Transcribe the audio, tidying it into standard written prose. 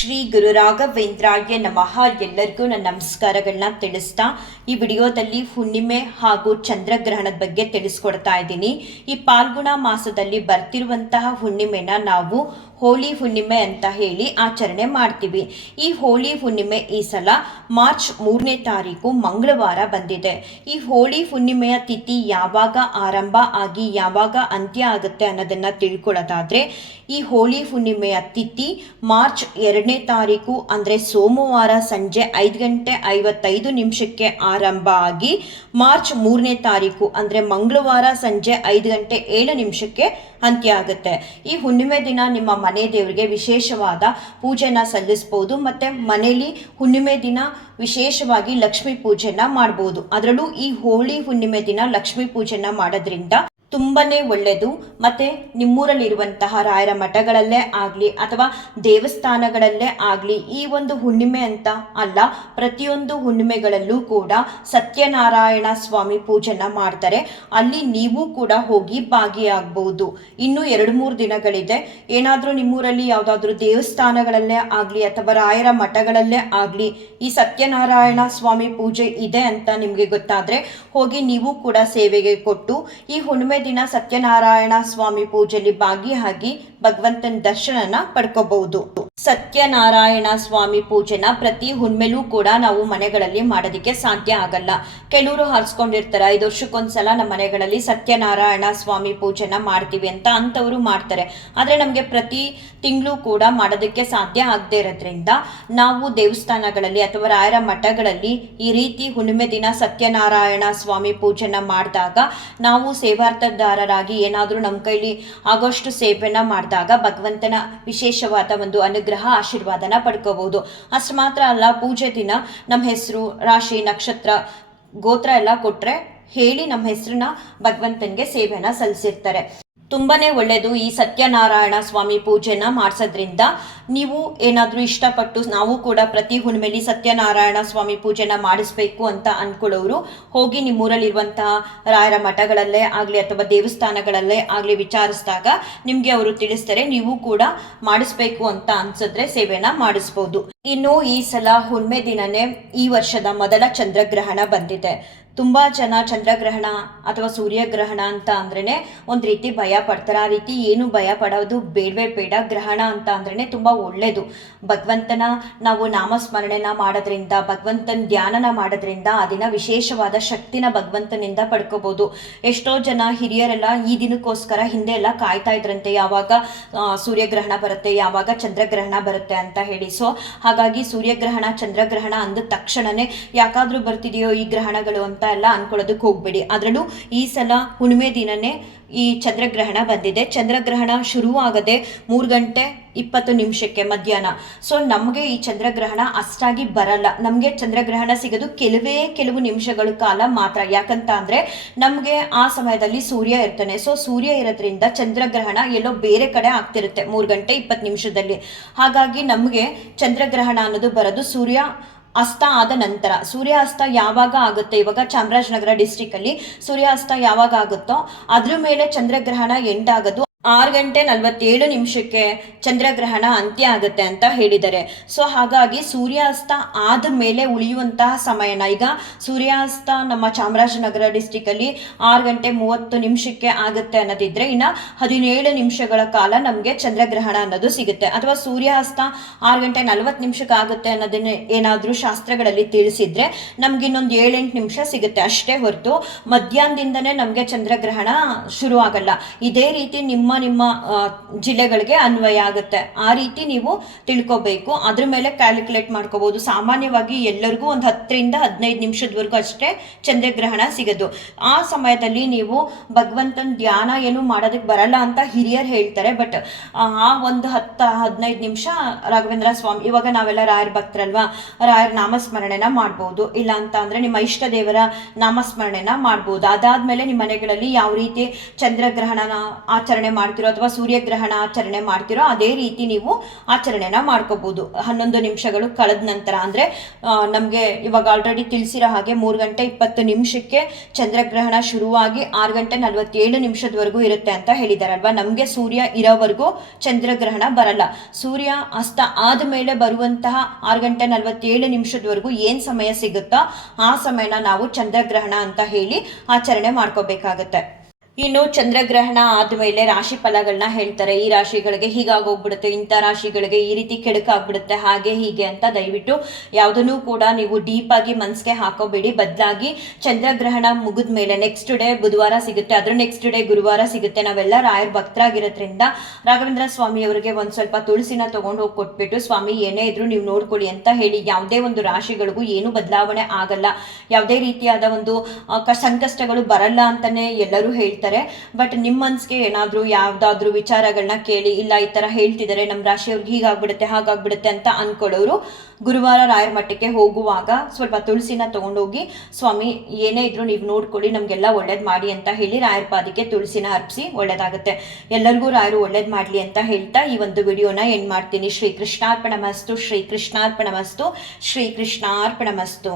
ಶ್ರೀ ಗುರು ರಾಘವೇಂದ್ರಾಯ ನಮಃ. ಎಲ್ಲರಿಗೂ ನನ್ನ ನಮಸ್ಕಾರಗಳನ್ನ ತಿಳಿಸ್ತಾ ಈ ವಿಡಿಯೋದಲ್ಲಿ ಹುಣ್ಣಿಮೆ ಹಾಗೂ ಚಂದ್ರಗ್ರಹಣದ ಬಗ್ಗೆ ತಿಳಿಸ್ಕೊಡ್ತಾ ಇದ್ದೀನಿ. ಈ ಪಾಲ್ಗುಣ ಮಾಸದಲ್ಲಿ ಬರ್ತಿರುವಂತಹ ಹುಣ್ಣಿಮೆನ ನಾವು ಹೋಳಿ ಹುಣ್ಣಿಮೆ ಅಂತ ಹೇಳಿ ಆಚರಣೆ ಮಾಡ್ತೀವಿ. ಈ ಹೋಳಿ ಹುಣ್ಣಿಮೆ ಈ ಸಲ ಮಾರ್ಚ್ 3ನೇ ತಾರೀಕು ಮಂಗಳವಾರ ಬಂದಿದೆ. ಈ ಹೋಳಿ ಹುಣ್ಣಿಮೆಯ ತಿಥಿ ಯಾವಾಗ ಆರಂಭ ಆಗಿ ಯಾವಾಗ ಅಂತ್ಯ ಆಗುತ್ತೆ ಅನ್ನೋದನ್ನ ತಿಳ್ಕೊಳ್ಳೋದಾದ್ರೆ, ಈ ಹೋಳಿ ಹುಣ್ಣಿಮೆಯ ತಿಥಿ ಮಾರ್ಚ್ 2ನೇ ತಾರೀಕು ಅಂದರೆ ಸೋಮವಾರ ಸಂಜೆ 5:55 ಆರಂಭ ಆಗಿ ಮಾರ್ಚ್ 3ನೇ ತಾರೀಕು ಅಂದರೆ ಮಂಗಳವಾರ ಸಂಜೆ 5:07 ಅಂತ್ಯ ಆಗುತ್ತೆ. ಈ ಹುಣ್ಣಿಮೆ ದಿನ ನಿಮ್ಮ ಮನೆ ದೇವರಿಗೆ ವಿಶೇಷವಾದ ಪೂಜೆನ ಸಲ್ಲಿಸ್ಬೋದು. ಮತ್ತು ಮನೆಯಲ್ಲಿ ಹುಣ್ಣಿಮೆ ದಿನ ವಿಶೇಷವಾಗಿ ಲಕ್ಷ್ಮೀ ಪೂಜೆನ ಮಾಡ್ಬೋದು. ಅದರಲ್ಲೂ ಈ ಹೋಳಿ ಹುಣ್ಣಿಮೆ ದಿನ ಲಕ್ಷ್ಮೀ ಪೂಜೆನ ಮಾಡೋದ್ರಿಂದ ತುಂಬನೇ ಒಳ್ಳೆಯದು. ಮತ್ತು ನಿಮ್ಮೂರಲ್ಲಿರುವಂತಹ ರಾಯರ ಮಠಗಳಲ್ಲೇ ಆಗಲಿ ಅಥವಾ ದೇವಸ್ಥಾನಗಳಲ್ಲೇ ಆಗಲಿ ಈ ಒಂದು ಹುಣ್ಣಿಮೆ ಅಂತ ಅಲ್ಲ, ಪ್ರತಿಯೊಂದು ಹುಣ್ಣಿಮೆಗಳಲ್ಲೂ ಕೂಡ ಸತ್ಯನಾರಾಯಣ ಸ್ವಾಮಿ ಪೂಜೆನ ಮಾಡ್ತಾರೆ. ಅಲ್ಲಿ ನೀವು ಕೂಡ ಹೋಗಿ ಭಾಗಿಯಾಗಬಹುದು. ಇನ್ನು 2-3 ದಿನಗಳಿದೆ. ಏನಾದರೂ ನಿಮ್ಮೂರಲ್ಲಿ ಯಾವುದಾದ್ರೂ ದೇವಸ್ಥಾನಗಳಲ್ಲೇ ಆಗಲಿ ಅಥವಾ ರಾಯರ ಮಠಗಳಲ್ಲೇ ಆಗಲಿ ಈ ಸತ್ಯನಾರಾಯಣ ಸ್ವಾಮಿ ಪೂಜೆ ಇದೆ ಅಂತ ನಿಮಗೆ ಗೊತ್ತಾದರೆ ಹೋಗಿ ನೀವು ಕೂಡ ಸೇವೆಗೆ ಕೊಟ್ಟು ಈ ಹುಣ್ಣಿಮೆ ದಿನ ಸತ್ಯನಾರಾಯಣ ಸ್ವಾಮಿ ಪೂಜೆಯಲ್ಲಿ ಭಾಗಿಯಾಗಿ ಭಗವಂತನ ದರ್ಶನನ ಪಡ್ಕೋಬಹುದು. ಸತ್ಯನಾರಾಯಣ ಸ್ವಾಮಿ ಪೂಜೆನ ಪ್ರತಿ ಹುಣ್ಮೆಲೂ ಕೂಡ ನಾವು ಮನೆಗಳಲ್ಲಿ ಮಾಡೋದಕ್ಕೆ ಸಾಧ್ಯ ಆಗಲ್ಲ. ಕೆಲವರು ಹಾರಿಸ್ಕೊಂಡಿರ್ತಾರೆ 5 ವರ್ಷಕ್ಕೊಂದ್ಸಲ ನಮ್ಮ ಮನೆಗಳಲ್ಲಿ ಸತ್ಯನಾರಾಯಣ ಸ್ವಾಮಿ ಪೂಜೆನ ಮಾಡ್ತೀವಿ ಅಂತ, ಅಂಥವರು ಮಾಡ್ತಾರೆ. ಆದರೆ ನಮಗೆ ಪ್ರತಿ ತಿಂಗಳು ಕೂಡ ಮಾಡೋದಕ್ಕೆ ಸಾಧ್ಯ ಆಗದೆ ಇರೋದ್ರಿಂದ ನಾವು ದೇವಸ್ಥಾನಗಳಲ್ಲಿ ಅಥವಾ ರಾಯರ ಮಠಗಳಲ್ಲಿ ಈ ರೀತಿ ಹುಣ್ಣಿಮೆ ದಿನ ಸತ್ಯನಾರಾಯಣ ಸ್ವಾಮಿ ಪೂಜೆನ ಮಾಡಿದಾಗ ನಾವು ಸೇವಾರ್ಥದಾರರಾಗಿ ಏನಾದರೂ ನಮ್ಮ ಕೈಲಿ ಆಗೋಷ್ಟು ಸೇವೆನ ಮಾಡಿದಾಗ ಭಗವಂತನ ವಿಶೇಷವಾದ ಒಂದು ಅನುಗ್ರಹ ಆಶೀರ್ವಾದನ ಪಡ್ಕೋಬಹುದು. ಅಷ್ಟು ಮಾತ್ರ ಅಲ್ಲ, ಪೂಜೆ ದಿನ ನಮ್ಮ ಹೆಸರು, ರಾಶಿ, ನಕ್ಷತ್ರ, ಗೋತ್ರ ಎಲ್ಲ ಕೊಟ್ರೆ ಹೇಳಿ ನಮ್ಮ ಹೆಸರನ್ನ ಭಗವಂತನಿಗೆ ಸೇವೆನ ಸಲ್ಲಿಸಿರ್ತಾರೆ. ತುಂಬಾನೇ ಒಳ್ಳೆಯದು. ಈ ಸತ್ಯನಾರಾಯಣ ಸ್ವಾಮಿ ಪೂಜೆನ ಮಾಡಿಸೋದ್ರಿಂದ ನೀವು ಏನಾದರೂ ಇಷ್ಟಪಟ್ಟು ನಾವು ಕೂಡ ಪ್ರತಿ ಹುಣ್ಣಿಮೆಯಲ್ಲಿ ಸತ್ಯನಾರಾಯಣ ಸ್ವಾಮಿ ಪೂಜೆನ ಮಾಡಿಸ್ಬೇಕು ಅಂತ ಅಂದ್ಕೊಳ್ಳೋರು ಹೋಗಿ ನಿಮ್ಮೂರಲ್ಲಿರುವಂತಹ ರಾಯರ ಮಠಗಳಲ್ಲೇ ಆಗಲಿ ಅಥವಾ ದೇವಸ್ಥಾನಗಳಲ್ಲೇ ಆಗಲಿ ವಿಚಾರಿಸಿದಾಗ ನಿಮಗೆ ಅವರು ತಿಳಿಸ್ತಾರೆ. ನೀವು ಕೂಡ ಮಾಡಿಸ್ಬೇಕು ಅಂತ ಅನ್ಸಿದ್ರೆ ಸೇವೆನ ಮಾಡಿಸ್ಬೋದು. ಇನ್ನು ಈ ಸಲ ಹುಣ್ಣಿಮೆ ದಿನನೇ ಈ ವರ್ಷದ ಮೊದಲ ಚಂದ್ರಗ್ರಹಣ ಬಂದಿದೆ. ತುಂಬ ಜನ ಚಂದ್ರಗ್ರಹಣ ಅಥವಾ ಸೂರ್ಯಗ್ರಹಣ ಅಂತ ಅಂದ್ರೇ ಒಂದು ರೀತಿ ಭಯ ಪಡ್ತಾರೆ. ಆ ರೀತಿ ಏನು ಭಯ ಪಡೋದು ಬೇಡವೇ ಬೇಡ. ಗ್ರಹಣ ಅಂತ ಅಂದ್ರೇ ತುಂಬ ಒಳ್ಳೆಯದು. ಭಗವಂತನ ನಾವು ನಾಮಸ್ಮರಣೆನ ಮಾಡೋದ್ರಿಂದ, ಭಗವಂತನ ಧ್ಯಾನನ ಮಾಡೋದ್ರಿಂದ ಆ ದಿನ ವಿಶೇಷವಾದ ಶಕ್ತಿನ ಭಗವಂತನಿಂದ ಪಡ್ಕೋಬೋದು. ಎಷ್ಟೋ ಜನ ಹಿರಿಯರೆಲ್ಲ ಈ ದಿನಕ್ಕೋಸ್ಕರ ಹಿಂದೆ ಎಲ್ಲ ಕಾಯ್ತಾ ಇದ್ರಂತೆ, ಯಾವಾಗ ಸೂರ್ಯಗ್ರಹಣ ಬರುತ್ತೆ, ಯಾವಾಗ ಚಂದ್ರಗ್ರಹಣ ಬರುತ್ತೆ ಅಂತ ಹೇಳಿ. ಸೊ ಹಾಗಾಗಿ ಸೂರ್ಯಗ್ರಹಣ ಚಂದ್ರಗ್ರಹಣ ಅಂದ ತಕ್ಷಣನೇ ಯಾಕಾದರೂ ಬರ್ತಿದೆಯೋ ಈ ಗ್ರಹಣಗಳು ಅಂತ ಎಲ್ಲ ಅನ್ಕೊಳ್ಳೋದಕ್ಕೆ ಹೋಗ್ಬೇಡಿ. ಅದರಲ್ಲೂ ಈ ಸಲ ಹುಣ್ಣಿಮೆ ದಿನನೇ ಈ ಚಂದ್ರಗ್ರಹಣ ಬಂದಿದೆ. ಚಂದ್ರಗ್ರಹಣ ಶುರುವಾಗದೆ 3:20 ಮಧ್ಯಾಹ್ನ. ಸೊ ನಮಗೆ ಈ ಚಂದ್ರಗ್ರಹಣ ಅಷ್ಟಾಗಿ ಬರಲ್ಲ. ನಮಗೆ ಚಂದ್ರಗ್ರಹಣ ಸಿಗೋದು ಕೆಲವು ನಿಮಿಷಗಳ ಕಾಲ ಮಾತ್ರ. ಯಾಕಂತ ಅಂದರೆ ನಮಗೆ ಆ ಸಮಯದಲ್ಲಿ ಸೂರ್ಯ ಇರ್ತಾನೆ. ಸೊ ಸೂರ್ಯ ಇರೋದ್ರಿಂದ ಚಂದ್ರಗ್ರಹಣ ಎಲ್ಲೋ ಬೇರೆ ಕಡೆ ಆಗ್ತಿರುತ್ತೆ 3:20. ಹಾಗಾಗಿ ನಮಗೆ ಚಂದ್ರಗ್ರಹಣ ಅನ್ನೋದು ಬರೋದು ಸೂರ್ಯ ಅಸ್ತ ಆದ ನಂತರ. ಸೂರ್ಯಾಸ್ತ ಯಾವಾಗ ಆಗುತ್ತೆ, ಇವಾಗ ಚಾಮರಾಜನಗರ ಡಿಸ್ಟ್ರಿಕ್ಟಲ್ಲಿ ಸೂರ್ಯಾಸ್ತ ಯಾವಾಗ ಆಗುತ್ತೋ ಅದ್ರ ಮೇಲೆ ಚಂದ್ರಗ್ರಹಣ ಎಂಡ್ ಆಗೋದು 6:47 ಚಂದ್ರಗ್ರಹಣ ಅಂತ್ಯ ಆಗುತ್ತೆ ಅಂತ ಹೇಳಿದ್ದಾರೆ. ಸೊ ಹಾಗಾಗಿ ಸೂರ್ಯಾಸ್ತ ಆದ ಮೇಲೆ ಉಳಿಯುವಂತಹ ಸಮಯನ, ಈಗ ಸೂರ್ಯಾಸ್ತ ನಮ್ಮ ಚಾಮರಾಜನಗರ ಡಿಸ್ಟ್ರಿಕ್ಟಲ್ಲಿ 6:30 ಆಗುತ್ತೆ ಅನ್ನೋದಿದ್ರೆ ಇನ್ನು 17 ನಿಮಿಷಗಳ ಕಾಲ ನಮಗೆ ಚಂದ್ರಗ್ರಹಣ ಅನ್ನೋದು ಸಿಗುತ್ತೆ. ಅಥವಾ ಸೂರ್ಯಾಸ್ತ 6:40 ಆಗುತ್ತೆ ಅನ್ನೋದನ್ನ ಏನಾದರೂ ಶಾಸ್ತ್ರಗಳಲ್ಲಿ ತಿಳಿಸಿದ್ರೆ ನಮ್ಗೆ ಇನ್ನೊಂದು 7-8 ನಿಮಿಷ ಸಿಗುತ್ತೆ ಅಷ್ಟೇ ಹೊರತು ಮಧ್ಯಾಹ್ನದಿಂದನೇ ನಮಗೆ ಚಂದ್ರಗ್ರಹಣ ಶುರು ಆಗಲ್ಲ. ಇದೇ ರೀತಿ ನಿಮ್ಮ ಜಿಲ್ಲೆಗಳಿಗೆ ಅನ್ವಯ ಆಗುತ್ತೆ. ಆ ರೀತಿ ನೀವು ತಿಳ್ಕೋಬೇಕು. ಅದ್ರ ಮೇಲೆ ಕ್ಯಾಲ್ಕುಲೇಟ್ ಮಾಡ್ಕೋಬಹುದು. ಸಾಮಾನ್ಯವಾಗಿ ಎಲ್ಲರಿಗೂ ಒಂದು 10-15 ನಿಮಿಷದವರೆಗೂ ಅಷ್ಟೇ ಚಂದ್ರಗ್ರಹಣ ಸಿಗೋದು. ಆ ಸಮಯದಲ್ಲಿ ನೀವು ಭಗವಂತನ ಧ್ಯಾನ ಏನು ಮಾಡೋದಕ್ಕೆ ಬರಲ್ಲ ಅಂತ ಹಿರಿಯರು ಹೇಳ್ತಾರೆ. ಬಟ್ ಆ ಒಂದು 10-15 ನಿಮಿಷ ರಾಘವೇಂದ್ರ ಸ್ವಾಮಿ, ಇವಾಗ ನಾವೆಲ್ಲ ರಾಯರ ಭಕ್ತರಲ್ವಾ, ರಾಯರ ನಾಮಸ್ಮರಣೆನ ಮಾಡ್ಬೋದು. ಇಲ್ಲ ಅಂತ ಅಂದ್ರೆ ನಿಮ್ಮ ಇಷ್ಟ ದೇವರ ನಾಮಸ್ಮರಣೆನ ಮಾಡ್ಬೋದು. ಅದಾದ್ಮೇಲೆ ನಿಮ್ಮ ಮನೆಗಳಲ್ಲಿ ಯಾವ ರೀತಿ ಚಂದ್ರಗ್ರಹಣನ ಆಚರಣೆ ಮಾಡ್ತಿರೋ ಅಥವಾ ಸೂರ್ಯಗ್ರಹಣ ಆಚರಣೆ ಮಾಡ್ತಿರೋ ಅದೇ ರೀತಿ ನೀವು ಆಚರಣೆನ ಮಾಡ್ಕೋಬಹುದು. 11 ನಿಮಿಷಗಳು ಕಳೆದ ನಂತರ ಅಂದರೆ ನಮಗೆ ಇವಾಗ ಆಲ್ರೆಡಿ ತಿಳಿಸಿರೋ ಹಾಗೆ 3 ಗಂಟೆ 20 ನಿಮಿಷಕ್ಕೆ ಚಂದ್ರಗ್ರಹಣ ಶುರುವಾಗಿ 6 ಗಂಟೆ 47 ನಿಮಿಷದವರೆಗೂ ಇರುತ್ತೆ ಅಂತ ಹೇಳಿದಾರಲ್ವಾ. ನಮಗೆ ಸೂರ್ಯ ಇರೋವರೆಗೂ ಚಂದ್ರಗ್ರಹಣ ಬರಲ್ಲ. ಸೂರ್ಯ ಅಸ್ತ ಆದಮೇಲೆ ಬರುವಂತಹ 6 ಗಂಟೆ 47 ನಿಮಿಷದವರೆಗೂ ಏನು ಸಮಯ ಸಿಗುತ್ತೋ ಆ ಸಮಯನ ನಾವು ಚಂದ್ರಗ್ರಹಣ ಅಂತ ಹೇಳಿ ಆಚರಣೆ ಮಾಡ್ಕೋಬೇಕಾಗತ್ತೆ. ಇನ್ನು ಚಂದ್ರಗ್ರಹಣ ಆದಮೇಲೆ ರಾಶಿ ಫಲಗಳನ್ನ ಹೇಳ್ತಾರೆ. ಈ ರಾಶಿಗಳಿಗೆ ಹೀಗಾಗೋಗ್ಬಿಡುತ್ತೆ, ಇಂಥ ರಾಶಿಗಳಿಗೆ ಈ ರೀತಿ ಕೆಡುಕಾಗ್ಬಿಡುತ್ತೆ, ಹಾಗೆ ಹೀಗೆ ಅಂತ ದಯವಿಟ್ಟು ಯಾವುದನ್ನು ಕೂಡ ನೀವು ಡೀಪ್ ಆಗಿ ಮನಸ್ಸಿಗೆ ಹಾಕೋಬೇಡಿ. ಬದಲಾಗಿ ಚಂದ್ರಗ್ರಹಣ ಮುಗಿದ ಮೇಲೆ ನೆಕ್ಸ್ಟ್ ಡೇ ಬುಧವಾರ ಸಿಗುತ್ತೆ, ಅದ್ರ ನೆಕ್ಸ್ಟ್ ಡೇ ಗುರುವಾರ ಸಿಗುತ್ತೆ. ನಾವೆಲ್ಲ ರಾಯರ ಭಕ್ತರಾಗಿರೋದ್ರಿಂದ ರಾಘವೇಂದ್ರ ಸ್ವಾಮಿ ಅವರಿಗೆ ಒಂದು ಸ್ವಲ್ಪ ತುಳಸಿನ ತಗೊಂಡು ಹೋಗಿ ಕೊಟ್ಬಿಟ್ಟು, ಸ್ವಾಮಿ ಏನೇ ಇದ್ರು ನೀವು ನೋಡ್ಕೊಳ್ಳಿ ಅಂತ ಹೇಳಿ. ಯಾವುದೇ ಒಂದು ರಾಶಿಗಳಿಗೂ ಏನು ಬದಲಾವಣೆ ಆಗಲ್ಲ, ಯಾವುದೇ ರೀತಿಯಾದ ಒಂದು ಸಂಕಷ್ಟಗಳು ಬರಲ್ಲ ಅಂತಾನೆ ಎಲ್ಲರೂ ಹೇಳ್ತಾರೆ. ಬಟ್ ನಿಮ್ಮ ಮನ್ಸಿಗೆ ಏನಾದರೂ ಯಾವುದಾದ್ರೂ ವಿಚಾರಗಳನ್ನ ಕೇಳಿ, ಇಲ್ಲ ಈ ಥರ ಹೇಳ್ತಿದ್ದಾರೆ ನಮ್ಮ ರಾಶಿಯವ್ರಿಗೆ ಹೀಗಾಗ್ಬಿಡುತ್ತೆ ಹಾಗಾಗ್ಬಿಡುತ್ತೆ ಅಂತ ಅನ್ಕೊಳ್ಳೋರು ಗುರುವಾರ ರಾಯರ ಮಠಕ್ಕೆ ಹೋಗುವಾಗ ಸ್ವಲ್ಪ ತುಳಸಿನ ತಗೊಂಡೋಗಿ, ಸ್ವಾಮಿ ಏನೇ ಇದ್ರು ನೀವು ನೋಡ್ಕೊಳ್ಳಿ, ನಮಗೆಲ್ಲ ಒಳ್ಳೇದು ಮಾಡಿ ಅಂತ ಹೇಳಿ ರಾಯರ ಪಾದಕ್ಕೆ ತುಳಸಿನ ಅರ್ಪಿಸಿ ಒಳ್ಳೇದಾಗುತ್ತೆ. ಎಲ್ಲರಿಗೂ ರಾಯರು ಒಳ್ಳೇದು ಮಾಡಲಿ ಅಂತ ಹೇಳ್ತಾ ಈ ಒಂದು ವಿಡಿಯೋನ ಎಂಡ್ ಮಾಡ್ತೀನಿ. ಶ್ರೀ ಕೃಷ್ಣಾರ್ಪಣಮಸ್ತು, ಶ್ರೀ ಕೃಷ್ಣಾರ್ಪಣಮಸ್ತು, ಶ್ರೀ ಕೃಷ್ಣಾರ್ಪಣಮಸ್ತು.